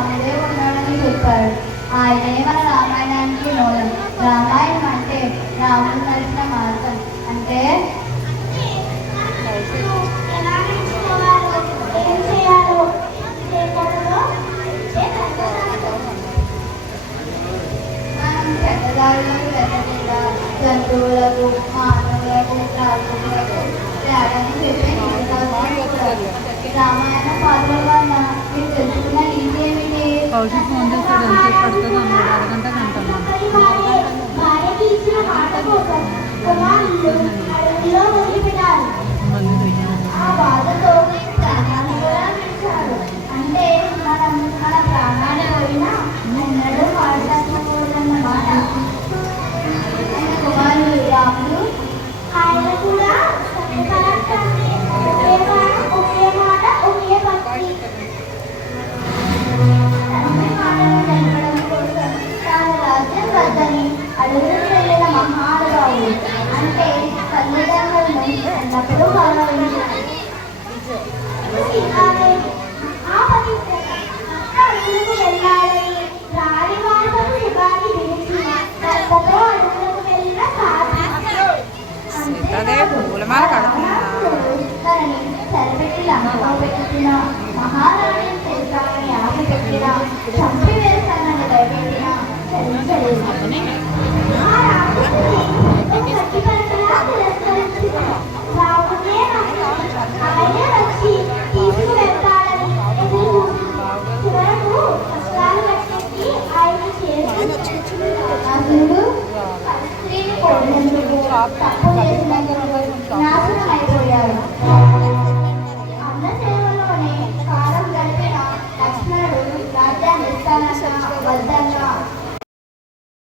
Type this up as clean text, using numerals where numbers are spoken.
రాముడే ఉన్నాడని చెప్పాడు. ఆయనే మన రామాయణానికి మూలం. రామాయణం అంటే రాముడు నడిచిన మార్గం. అంటే మనం చెడ్డదారులకు వెళ్ళకుండా జంతువులకు, మానవులకు, రాజులకు తేడాన్ని చెప్పే రామాయణ పాత్ర వల్ల మీరు తెలుసుకున్న నీతి ఏమిటి? ఆ బాధతో ప్రాణాలు కూడా విడిచాడు. అంటే మనం మన ప్రాణాలు పోయినా ఎన్నడూ పాడకూడదన్నమాట. ఆయన కుమారుడు రాముడు, ఆయన కూడా ఒకే మాట ఒకే భక్తి. తండ్రి మాటను తెలపడం కోసం తాను రాజ్యం వద్దని అడుగులు వెళ్ళిన మహానుభావుడు. అంటే తల్లిదండ్రులను ఎల్లప్పుడూ గౌరవించాలి. అడుగులకు వెళ్ళాలని రాణివాసము శుభాన్ని విడిచి భర్తతో అడుగులకు వెళ్ళిన సరిపెట్టి లంకలో పెట్టిన మహారాణి చేస్తామని ఆశ పెట్టిన చంపి వేస్తానని భయపెట్టిన చరించలేదు. ఆయనే వచ్చి తీసుకువెళ్తాడని ఎదురు చివరకు కష్టాలు కట్టెక్కి ఆయన చేసి అసలు స్త్రీని కోరినందుకు తప్పు చేసినందుకు నాశనం అయిపోయాడు. అన్న సేవలోనే కాలం గడిపిన లక్ష్మణుడు రాజ్యాన్ని ఇస్తానన్న